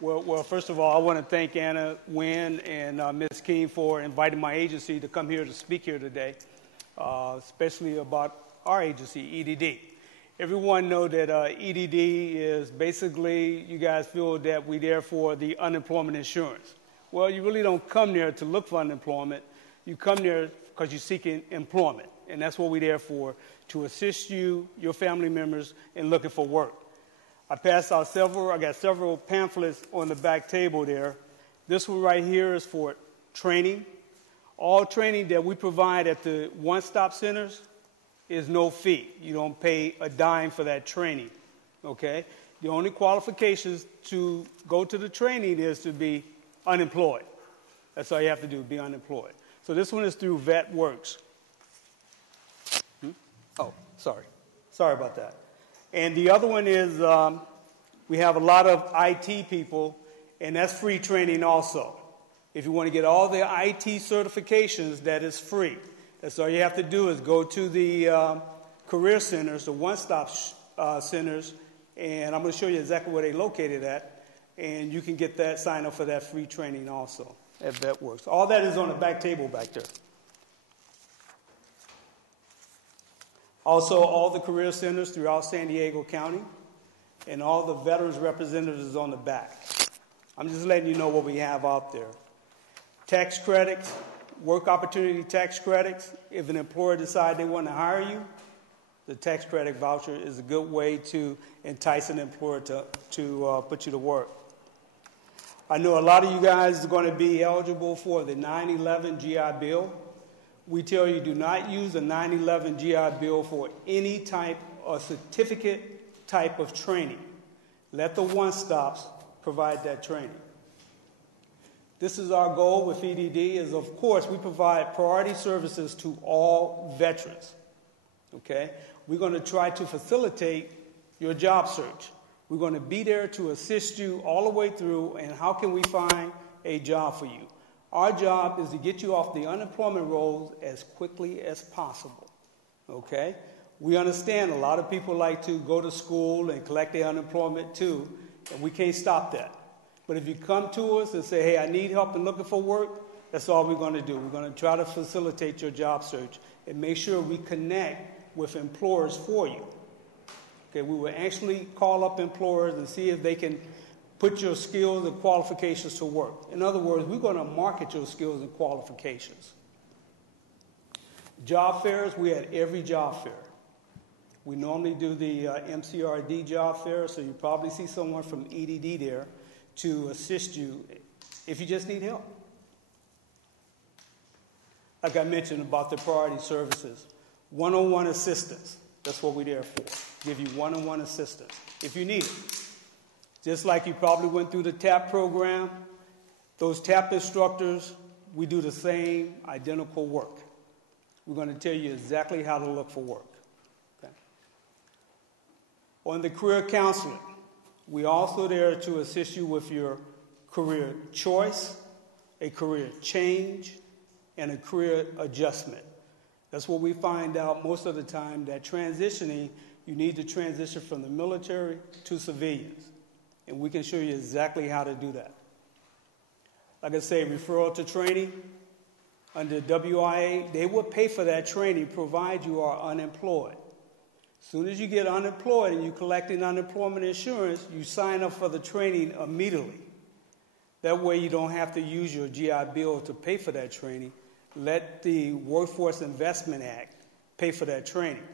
Well, first of all, I want to thank Anna Wynn and Ms. King for inviting my agency to come here to speak here today, especially about our agency, EDD. Everyone know that EDD is basically, you guys feel that we're there for the unemployment insurance. Well, you really don't come there to look for unemployment. You come there because you're seeking employment, and that's what we're there for, to assist you, your family members, in looking for work. I got several pamphlets on the back table there. This one right here is for training. All training that we provide at the one-stop centers is no fee. You don't pay a dime for that training, okay? The only qualifications to go to the training is to be unemployed. That's all you have to do, be unemployed. So this one is through VetWorks. Oh, sorry. Sorry about that. And the other one is we have a lot of IT people, and that's free training also. If you want to get all the IT certifications, that is free. That's all you have to do is go to the career centers, the one-stop centers, and I'm going to show you exactly where they're located at, and you can get that, sign up for that free training also at VetWorks. All that is on the back table back there. Also, all the career centers throughout San Diego County and all the veterans representatives is on the back. I'm just letting you know what we have out there. Tax credits, work opportunity tax credits. If an employer decides they want to hire you, the tax credit voucher is a good way to entice an employer to put you to work. I know a lot of you guys are going to be eligible for the 9/11 GI Bill. We tell you do not use a 9/11 GI Bill for any type of certificate type of training. Let the one-stops provide that training. This is our goal with EDD is, of course, we provide priority services to all veterans, okay? We're going to try to facilitate your job search. We're going to be there to assist you all the way through, and how can we find a job for you? Our job is to get you off the unemployment rolls as quickly as possible, okay? We understand a lot of people like to go to school and collect their unemployment too, and we can't stop that. But if you come to us and say, hey, I need help in looking for work, that's all we're going to do. We're going to try to facilitate your job search and make sure we connect with employers for you. Okay, we will actually call up employers and see if they can put your skills and qualifications to work. In other words, we're going to market your skills and qualifications. Job fairs, we had every job fair. We normally do the MCRD job fair, so you probably see someone from EDD there to assist you if you just need help. Like I mentioned about the priority services, one-on-one assistance. That's what we're there for. Give you one-on-one assistance if you need it. Just like you probably went through the TAP program, those TAP instructors, we do the same identical work. We're going to tell you exactly how to look for work. Okay. On the career counseling, we're also there to assist you with your career choice, a career change, and a career adjustment. That's what we find out most of the time, that transitioning, you need to transition from the military to civilians. And we can show you exactly how to do that. Like I say, referral to training. Under WIA, they will pay for that training, provided you are unemployed. As soon as you get unemployed and you're collecting unemployment insurance, you sign up for the training immediately. That way you don't have to use your GI Bill to pay for that training. Let the Workforce Investment Act pay for that training.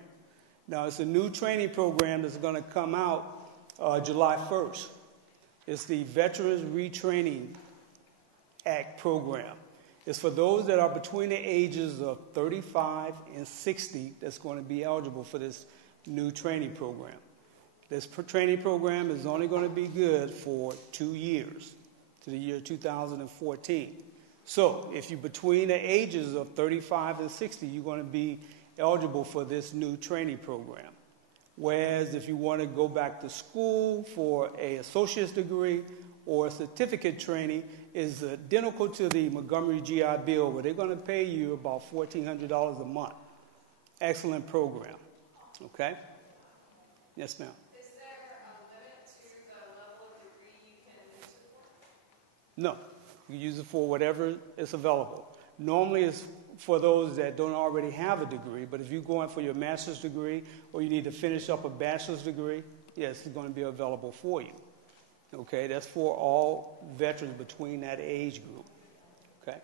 Now, it's a new training program that's going to come out July 1st. It's the Veterans Retraining Act program. It's for those that are between the ages of 35 and 60 that's going to be eligible for this new training program. This training program is only going to be good for 2 years, to the year 2014. So if you're between the ages of 35 and 60, you're going to be eligible for this new training program. Whereas if you want to go back to school for an associate's degree or a certificate training, is identical to the Montgomery GI Bill, where they're going to pay you about $1,400 a month. Excellent program. Okay? Yes, ma'am. Is there a limit to the level of degree you can support? No, you use it for whatever is available. Normally it's for those that don't already have a degree, but if you're going for your master's degree or you need to finish up a bachelor's degree, yes, it's going to be available for you. Okay, that's for all veterans between that age group. Okay.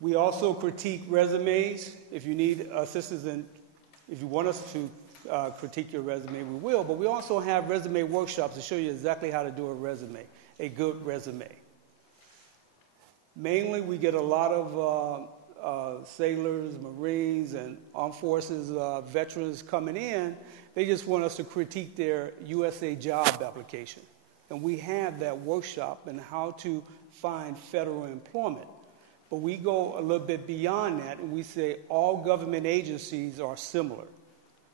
We also critique resumes. If you need assistance in, if you want us to critique your resume, we will, but we also have resume workshops to show you exactly how to do a resume, a good resume. Mainly, we get a lot of sailors, Marines, and armed forces veterans coming in. They just want us to critique their USA job application. And we have that workshop on how to find federal employment. But we go a little bit beyond that, and we say all government agencies are similar.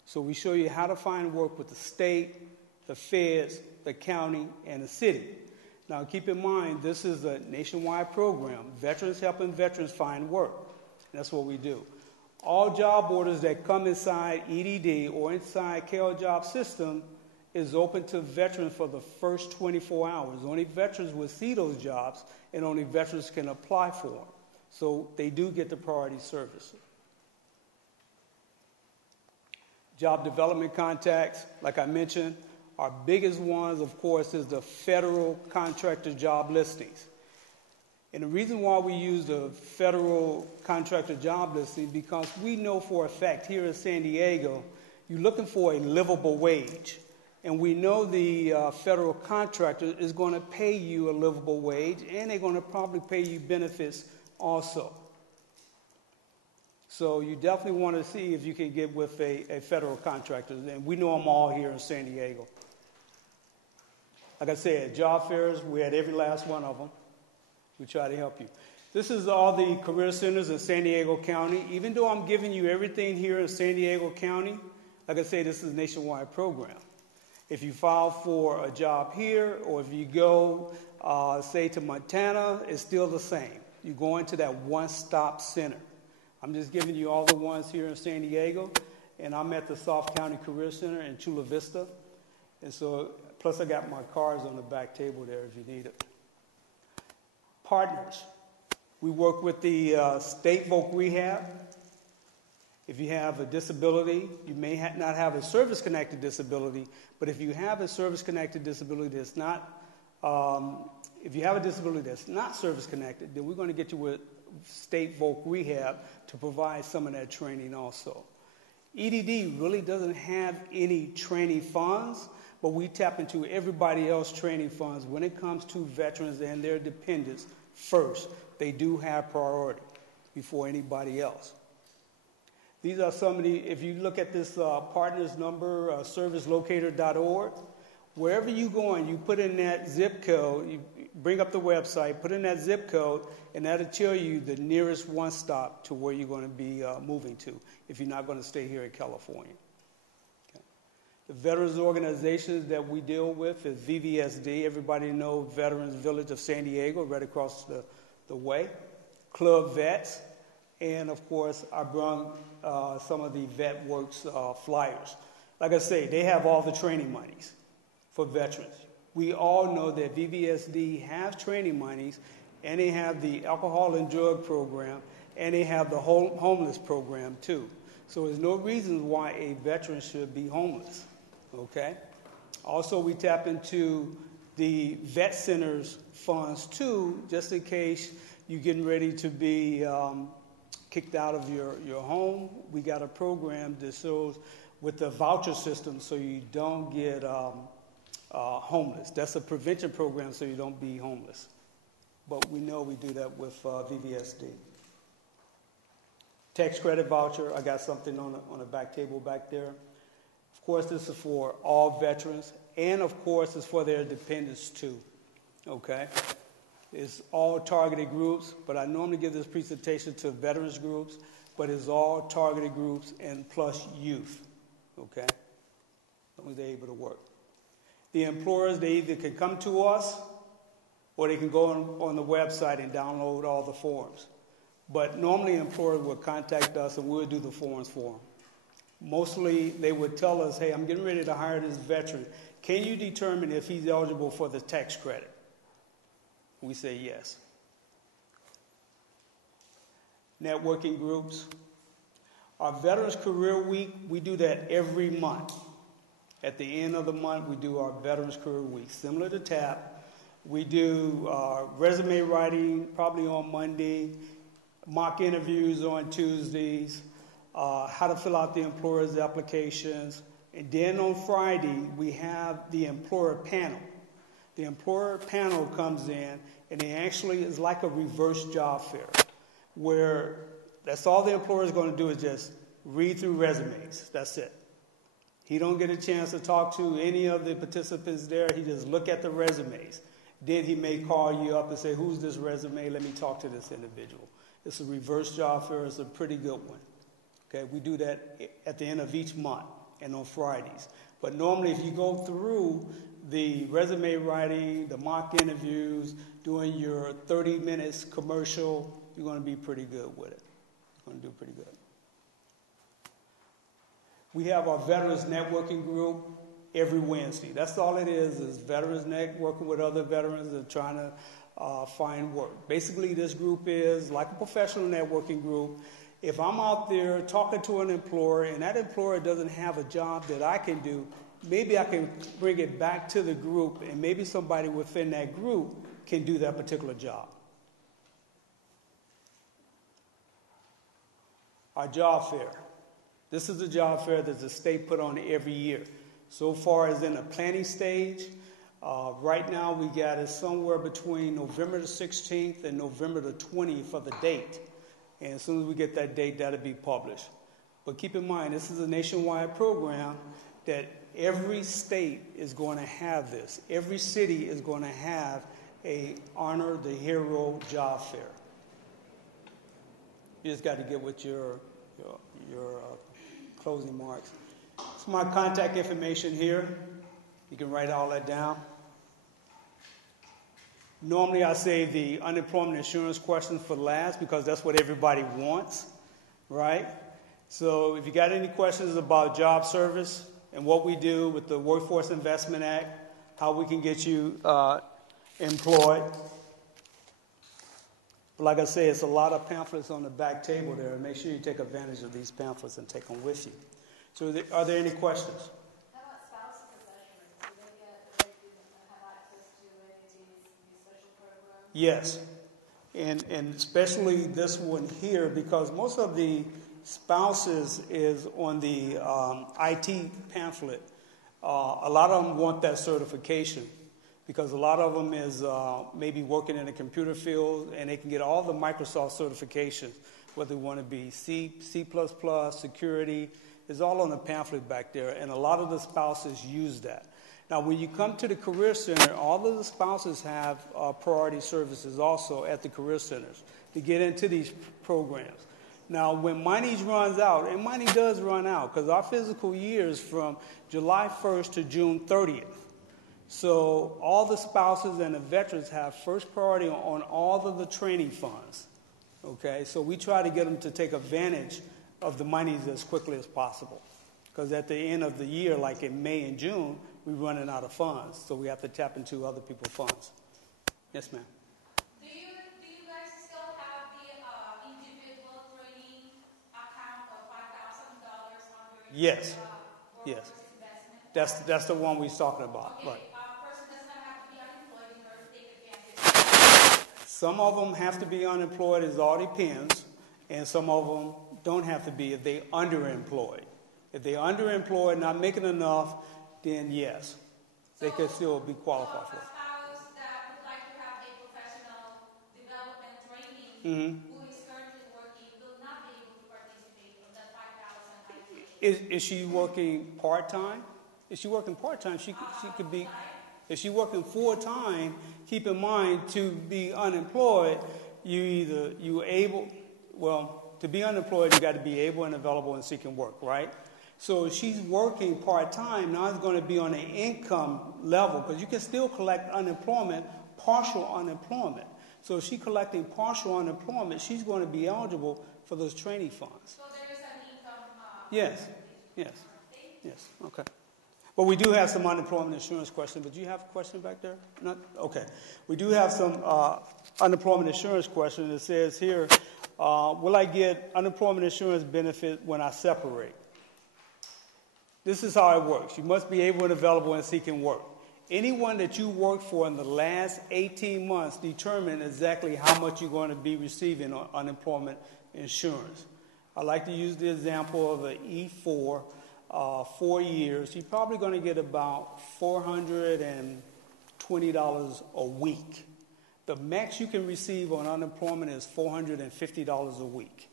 So we show you how to find work with the state, the feds, the county, and the city. Now, keep in mind, this is a nationwide program. Veterans helping veterans find work. And that's what we do. All job orders that come inside EDD or inside KL Job System is open to veterans for the first 24 hours. Only veterans will see those jobs, and only veterans can apply for them. So they do get the priority service. Job development contacts, like I mentioned, our biggest ones, of course, is the federal contractor job listings. And the reason why we use the federal contractor job listing, because we know for a fact here in San Diego, you're looking for a livable wage. And we know the federal contractor is going to pay you a livable wage, and they're going to probably pay you benefits also. So you definitely want to see if you can get with a federal contractor. And we know them all here in San Diego. Like I said, job fairs, we had every last one of them. We try to help you. This is all the career centers in San Diego County. Even though I'm giving you everything here in San Diego County, like I say, this is a nationwide program. If you file for a job here, or if you go, say, to Montana, it's still the same. You go into that one-stop center. I'm just giving you all the ones here in San Diego, and I'm at the South County Career Center in Chula Vista. And so, plus I got my cards on the back table there if you need it. Partners. We work with the state voc rehab. If you have a disability, you may not have a service-connected disability, but if you have a service-connected disability that's not, if you have a disability that's not service-connected, then we're going to get you with state voc rehab to provide some of that training also. EDD really doesn't have any training funds, but we tap into everybody else's training funds when it comes to veterans and their dependents first. They do have priority before anybody else. These are some of the, if you look at this partners number, servicelocator.org, wherever you go and you put in that zip code, you bring up the website, put in that zip code, and that'll tell you the nearest one stop to where you're going to be moving to if you're not going to stay here in California. Okay. The veterans organizations that we deal with is VVSD. Everybody knows Veterans Village of San Diego, right across the way. Club Vets. And, of course, I brought some of the VetWorks flyers. Like I say, they have all the training monies for veterans. We all know that VVSD have training monies, and they have the alcohol and drug program, and they have the homeless program, too. So there's no reason why a veteran should be homeless, okay? Also, we tap into the vet centers funds, too, just in case you're getting ready to be kicked out of your home. We got a program that shows with the voucher system so you don't get homeless. That's a prevention program so you don't be homeless. But we know we do that with VVSD. Tax credit voucher, I got something on the back table back there. Of course, this is for all veterans, and of course, it's for their dependents too, okay? It's all targeted groups, but I normally give this presentation to veterans groups, but it's all targeted groups and plus youth, okay? As long as they're able to work. The employers, they either can come to us or they can go on the website and download all the forms. But normally employers will contact us and we'll do the forms for them. Mostly they would tell us, hey, I'm getting ready to hire this veteran. Can you determine if he's eligible for the tax credit? We say yes. Networking groups. Our Veterans Career Week, we do that every month. At the end of the month, we do our Veterans Career Week. Similar to TAP, we do resume writing probably on Monday, mock interviews on Tuesdays, how to fill out the employer's applications. And then on Friday, we have the employer panel. The employer panel comes in, and it actually is like a reverse job fair, where that's all the employer is going to do is just read through resumes. That's it. He don't get a chance to talk to any of the participants there. He just look at the resumes. Then he may call you up and say, who's this resume? Let me talk to this individual. It's a reverse job fair. It's a pretty good one. Okay, we do that at the end of each month and on Fridays. But normally if you go through the resume writing, the mock interviews, doing your 30 minutes commercial, you're going to be pretty good with it. You're going to do pretty good. We have our Veterans Networking Group every Wednesday. That's all it is Veterans networking with other veterans and trying to find work. Basically, this group is like a professional networking group. If I'm out there talking to an employer and that employer doesn't have a job that I can do, maybe I can bring it back to the group and maybe somebody within that group can do that particular job. Our job fair. This is a job fair that the state put on every year. So far as in the planning stage, right now we got it somewhere between November the 16th and November the 20th for the date. And as soon as we get that date, that'll be published. But keep in mind, this is a nationwide program that every state is going to have this. Every city is going to have a Honor the Hero job fair. You just got to get with your closing marks. It's my contact information here. You can write all that down. Normally I save the unemployment insurance questions for last because that's what everybody wants, right? So if you got any questions about job service and what we do with the Workforce Investment Act, how we can get you employed. But like I say, it's a lot of pamphlets on the back table there. Make sure you take advantage of these pamphlets and take them with you. So are there any questions? How about spouse possession? Do they have access to any of these social programs? Yes. And especially this one here, because most of the spouses is on the IT pamphlet. A lot of them want that certification because a lot of them is maybe working in the computer field and they can get all the Microsoft certifications, whether they want to be C++, security. It's all on the pamphlet back there, and a lot of the spouses use that. Now, when you come to the Career Center, all of the spouses have priority services also at the Career Centers to get into these programs. Now, when money runs out, and money does run out, because our physical year is from July 1st to June 30th. So all the spouses and the veterans have first priority on all of the training funds. Okay, so we try to get them to take advantage of the monies as quickly as possible. Because at the end of the year, like in May and June, we're running out of funds. So we have to tap into other people's funds. Yes, ma'am. Do you guys still have the individual training account of $5,000 under Yes. Workforce Investment? That's the one we're talking about. Okay. Right. A person does not have to be unemployed in order to take advantage of it. Some of them have to be unemployed, it all depends. And some of them don't have to be if they're underemployed. If they're underemployed, not making enough, then yes, they could still be qualified for it. A spouse that would like to have a professional development training who is currently working will not be able to participate in that $5,000 ITA. Is she working part-time? If she's working part-time, she could be. If she's working full-time, keep in mind, to be unemployed, to be unemployed, you got to be able and available and seeking work, right? So if she's working part-time, now it's going to be on an income level because you can still collect unemployment, partial unemployment. So if she's collecting partial unemployment, she's going to be eligible for those training funds. So there is an income... Yes. Okay. But we do have some unemployment insurance questions. But do you have a question back there? Not? Okay. We do have some unemployment insurance questions. It says here, will I get unemployment insurance benefit when I separate? This is how it works. You must be able and available and seeking work. Anyone that you work for in the last 18 months determine exactly how much you're going to be receiving on unemployment insurance. I like to use the example of an E4, 4 years. You're probably going to get about $420 a week. The max you can receive on unemployment is $450 a week.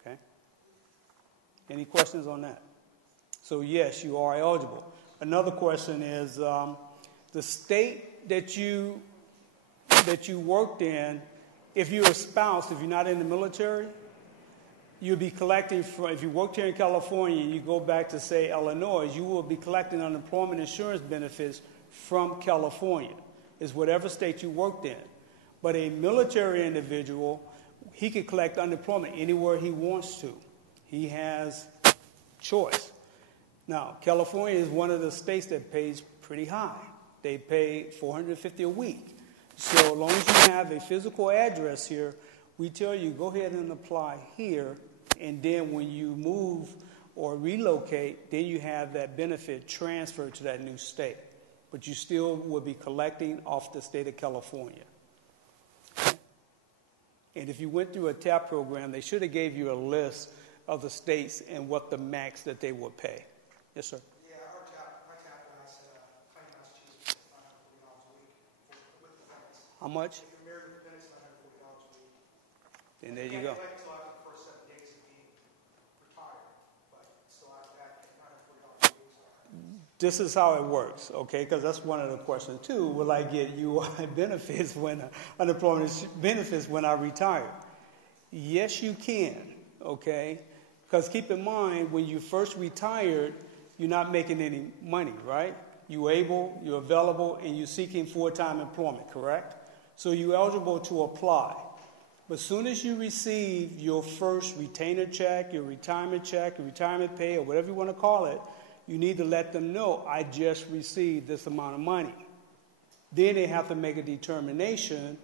Okay? Any questions on that? So yes, you are eligible. Another question is the state that you worked in. If you're a spouse, if you're not in the military, you'll be collecting from. If you worked here in California and you go back to say Illinois, you will be collecting unemployment insurance benefits from California. It's whatever state you worked in. But a military individual, he can collect unemployment anywhere he wants to. He has choice. Now, California is one of the states that pays pretty high. They pay $450 a week. So as long as you have a physical address here, we tell you go ahead and apply here, and then when you move or relocate, then you have that benefit transferred to that new state. But you still will be collecting off the state of California. And if you went through a TAP program, they should have gave you a list of the states and what the max that they would pay. Yes, sir. Yeah, my TAP when I said Honey, Massachusetts, $540 a week with the benefits. How much? If you're married with benefits, $540 a week. And there you go. I can't collect until after the first 7 days of being retired, but still after that, $540 a week. This is how it works, okay? Because that's one of the questions too. Will I get UI benefits unemployment benefits when I retire? Yes, you can, okay? Because keep in mind, when you first retired, you're not making any money, right? You're able, you're available, and you're seeking full-time employment, correct? So you're eligible to apply. But as soon as you receive your first retainer check, your retirement pay, or whatever you want to call it, you need to let them know, I just received this amount of money. Then they have to make a determination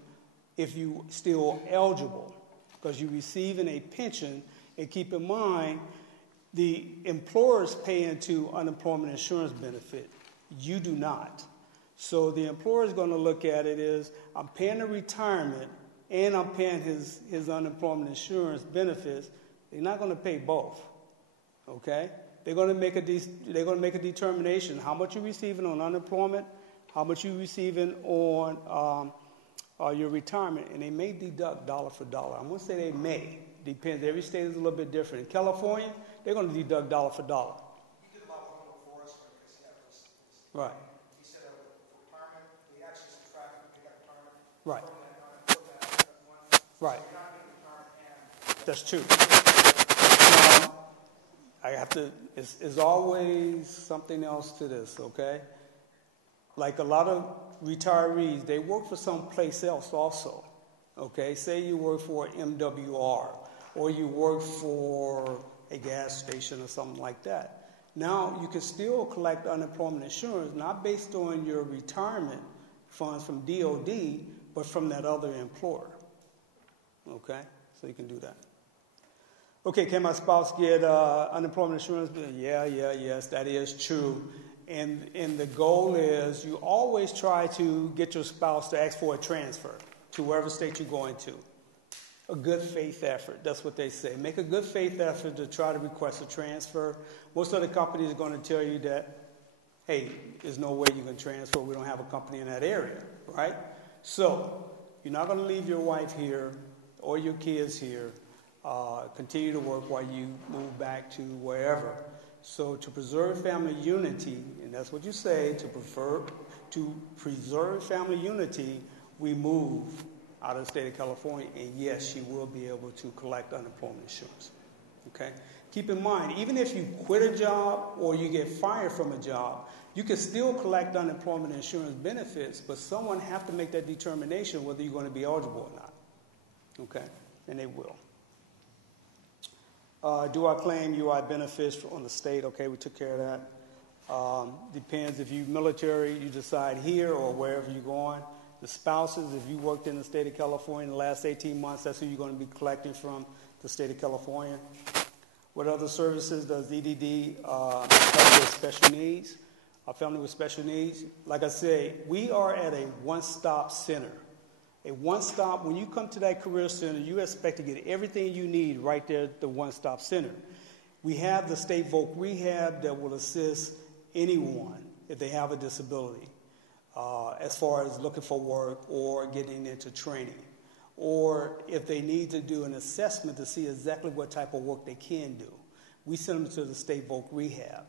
if you're still eligible, because you're receiving a pension. And keep in mind, the employers pay into unemployment insurance benefit. You do not. So the employer is going to look at it as, I'm paying the retirement and I'm paying his unemployment insurance benefits. They're not going to pay both. Okay? They're going to make a determination how much you're receiving on unemployment, how much you're receiving on your retirement, and they may deduct dollar for dollar. I'm going to say they may. Depends. Every state is a little bit different. In California, they're going to deduct dollar for dollar. He did a lot of work for us because he had this. Right. He said that for retirement, we actually subtract when we got retirement. Right. From that one. Right. So you're not getting retirement and That's true. I have to. It's always something else to this. Okay. Like a lot of retirees, they work for someplace else also. Okay. Say you work for MWR. Or you work for a gas station or something like that. Now, you can still collect unemployment insurance, not based on your retirement funds from DOD, but from that other employer. Okay? So you can do that. Okay, can my spouse get unemployment insurance? Yes, that is true. And the goal is you always try to get your spouse to ask for a transfer to wherever state you're going to. A good faith effort, that's what they say. Make a good faith effort to try to request a transfer. Most of the companies are going to tell you that, hey, there's no way you can transfer. We don't have a company in that area, right? So you're not going to leave your wife here or your kids here. Continue to work while you move back to wherever. So to preserve family unity, and that's what you say, to preserve family unity, we move out of the state of California, and yes, she will be able to collect unemployment insurance. Okay? Keep in mind, even if you quit a job or you get fired from a job, you can still collect unemployment insurance benefits, but someone has to make that determination whether you're going to be eligible or not. Okay? And they will. Do I claim UI benefits on the state? Okay, we took care of that. Depends if you're military, you decide here or wherever you're going. The spouses, if you worked in the state of California in the last 18 months, that's who you're going to be collecting from, the state of California. What other services does EDD help with special needs? Our family with special needs. Like I say, we are at a one-stop center. A one-stop, when you come to that career center, you expect to get everything you need right there at the one-stop center. We have the state voc rehab that will assist anyone if they have a disability, as far as looking for work or getting into training, or if they need to do an assessment to see exactly what type of work they can do. We send them to the state voc rehab.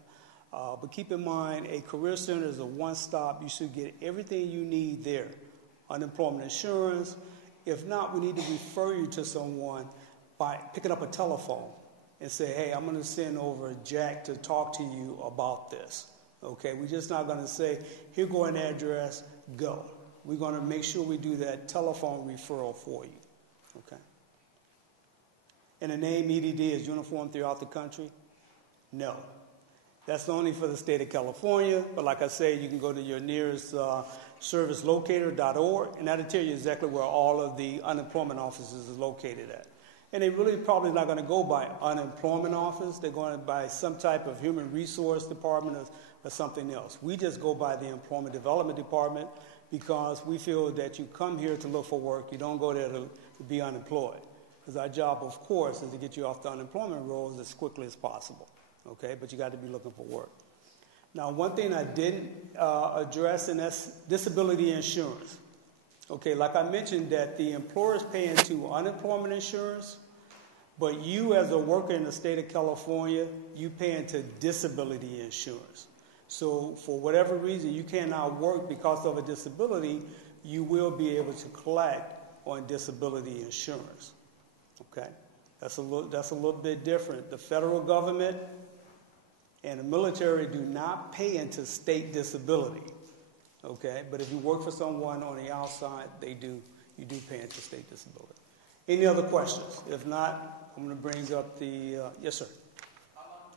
But keep in mind, a career center is a one-stop. You should get everything you need there. Unemployment insurance. If not, we need to refer you to someone by picking up a telephone and say, hey, I'm going to send over Jack to talk to you about this. Okay, we're just not going to say, here, go an address, go. We're going to make sure we do that telephone referral for you. Okay. And the name EDD is uniform throughout the country? No. That's only for the state of California, but like I say, you can go to your nearest servicelocator.org, and that'll tell you exactly where all of the unemployment offices is located at. And they really probably not going to go by unemployment office. They're going by some type of human resource department or something else. We just go by the employment development department because we feel that you come here to look for work. You don't go there to be unemployed. Because our job, of course, is to get you off the unemployment rolls as quickly as possible. Okay, but you got to be looking for work. Now, one thing I didn't address, and that's disability insurance. Okay, like I mentioned that the employer is paying to unemployment insurance, but you as a worker in the state of California, you pay into disability insurance. So for whatever reason you cannot work because of a disability, you will be able to collect on disability insurance. Okay, that's a little bit different. The federal government and the military do not pay into state disability. Okay, but if you work for someone on the outside, you do pay into state disability. Any other questions? If not, I'm going to bring up the, yes, sir. How long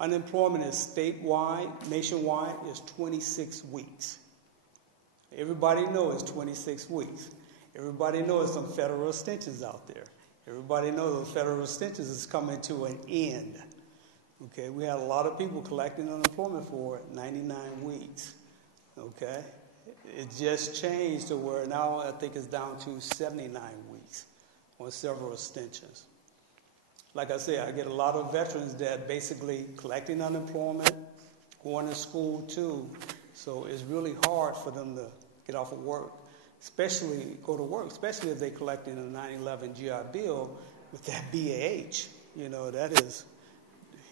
does Unemployment is statewide, nationwide, is 26 weeks. Everybody knows it's 26 weeks. Everybody knows some federal extensions out there. Everybody knows those federal extensions is coming to an end. Okay, we had a lot of people collecting unemployment for 99 weeks. Okay, it just changed to where now I think it's down to 79 weeks on several extensions. Like I say, I get a lot of veterans that basically collecting unemployment, going to school too. So it's really hard for them to get off of work, especially go to work, especially if they're collecting a 9/11 GI Bill with that BAH. You know, that is,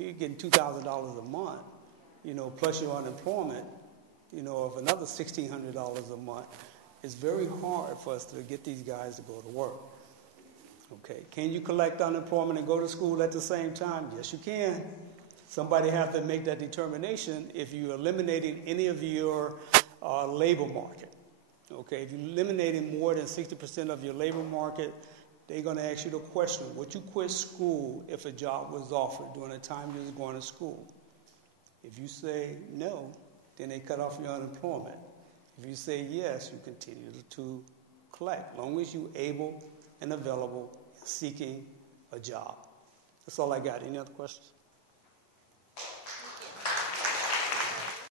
you're getting $2,000 a month, you know, plus your unemployment, you know, of another $1,600 a month. It's very hard for us to get these guys to go to work. Okay, can you collect unemployment and go to school at the same time? Yes, you can. Somebody have to make that determination if you're eliminating any of your labor market. Okay, if you're eliminating more than 60% of your labor market, they're going to ask you the question, would you quit school if a job was offered during the time you was going to school? If you say no, then they cut off your unemployment. If you say yes, you continue to collect, as long as you're able and available, seeking a job. That's all I got. Any other questions?